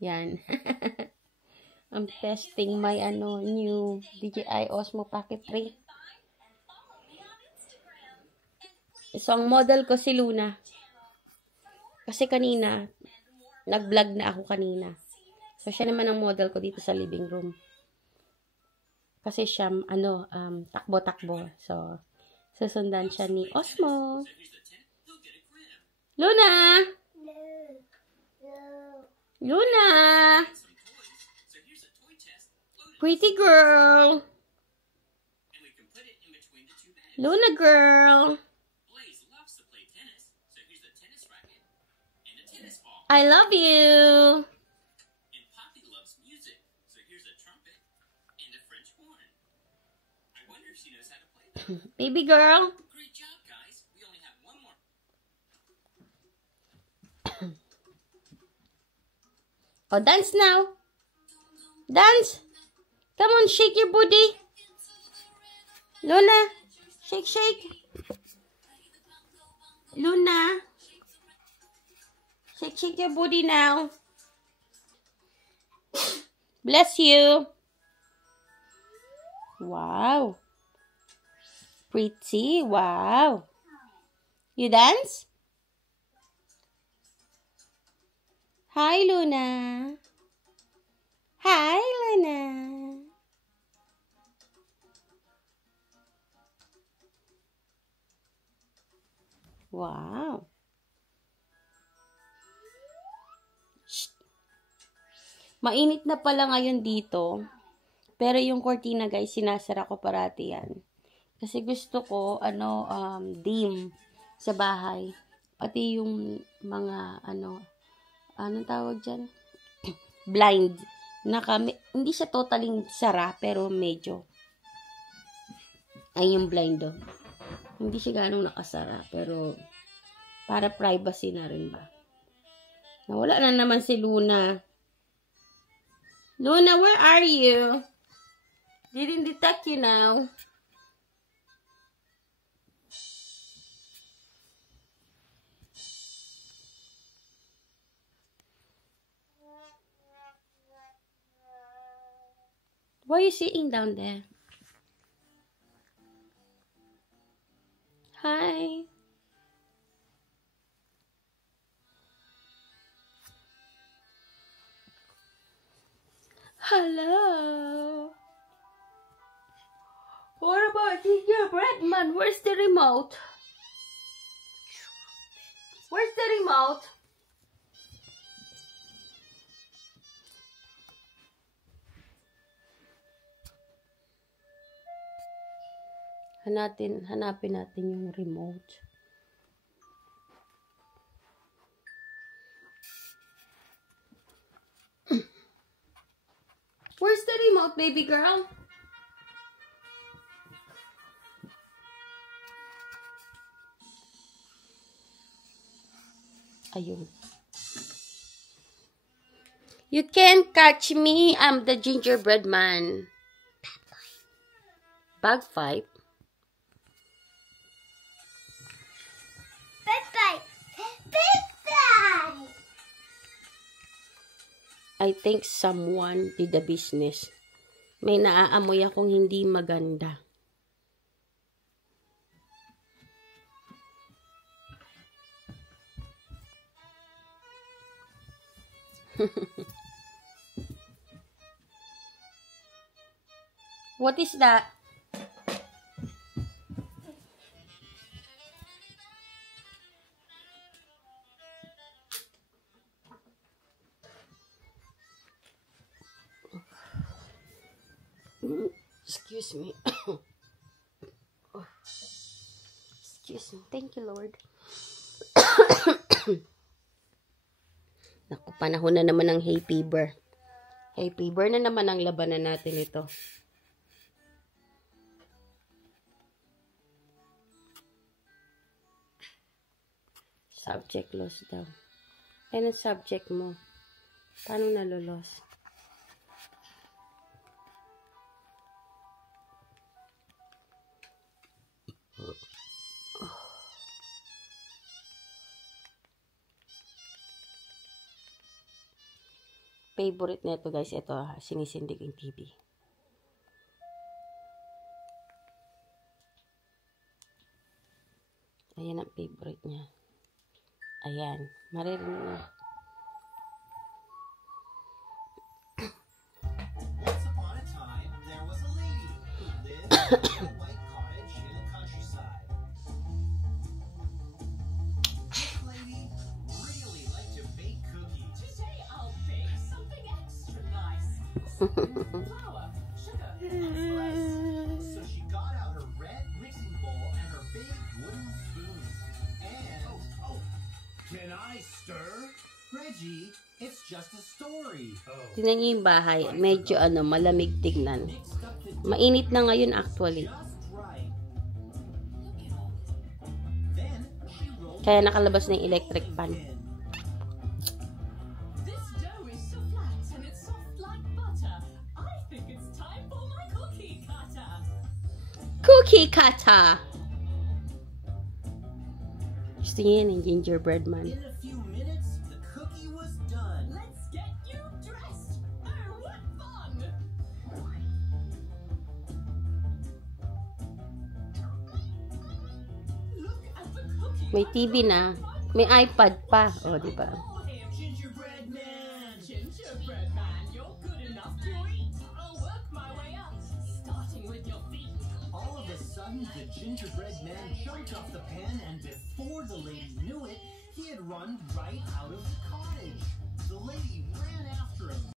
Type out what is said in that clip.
Yan. I'm testing my new DJI Osmo Pocket 3. So, ang model ko si Luna. Kasi kanina, nag-vlog na ako kanina. So, siya naman ang model ko dito sa living room. Kasi siya, takbo-takbo. So, susundan siya ni Osmo. Luna! Luna! Pretty girl! Luna girl! I love you! Baby girl! Oh, dance now! Dance! Come on, shake your booty! Luna! Shake, shake! Luna! Shake, shake your booty now! Bless you! Wow! Pretty! Wow! You dance? Hi, Luna! Hi, Luna! Wow! Shh. Mainit na pala ngayon dito. Pero yung cortina, guys, sinasara ko parati yan. Kasi gusto ko, dim sa bahay. Pati yung mga, anong tawag dyan? Blind. Hindi siya totally sara, pero medyo. Ay, yung blind do. Hindi siya ganong nakasara, pero para privacy na rin ba. Nawala na naman si Luna. Luna, where are you? Didn't detect you now. Why are you sitting down there? Hi. Hello. What about gingerbread man? Where's the remote? Where's the remote? Hanapin natin yung remote. Where's the remote, baby girl? Ayun. You can't catch me. I'm the gingerbread man. Bagpipe. I think someone did the business. May naaamoy akong hindi maganda. What is that? Excuse me. Excuse me. Thank you, Lord. Naku, panahon na naman ng hay fever. Hay fever na naman ang labanan natin ito. Subject loss daw. Ano subject mo? Paano nalulos? favorite nito guys, ito sinisindi ko yung TV. Ayan ang favorite niya. Ayan, maririnig na. Once upon a time, there was a lady who lived in a white cottage in the countryside. This lady really liked to bake cookies. Today I'll bake something extra nice. Flour, sugar, and spice. So she got out her red mixing bowl and her big wooden spoon. And can I stir? Reggie, it's just a story. Tingnan niyo yung bahay. Medyo malamig tignan. Mainit na ngayon actually. Just right. Then she rolled Kaya nakalabas na yung electric pan. in. This dough is so flat and it's soft like butter. I think it's time for my cookie cutter. Cookie cutter! Gusto niya yan yung gingerbread man. In a few minutes, the cookie was done. Let's get you dressed. Oh, what fun! Look at the cookie. May TV na. May iPad pa. O, di ba? Oh, here, Gingerbread man. gingerbread man, you're good enough to eat. I'll work my way up, starting with your feet. All of a sudden, the gingerbread man jumped off the pan, and before the lady knew it, he had run right out of the cottage. The lady ran after him.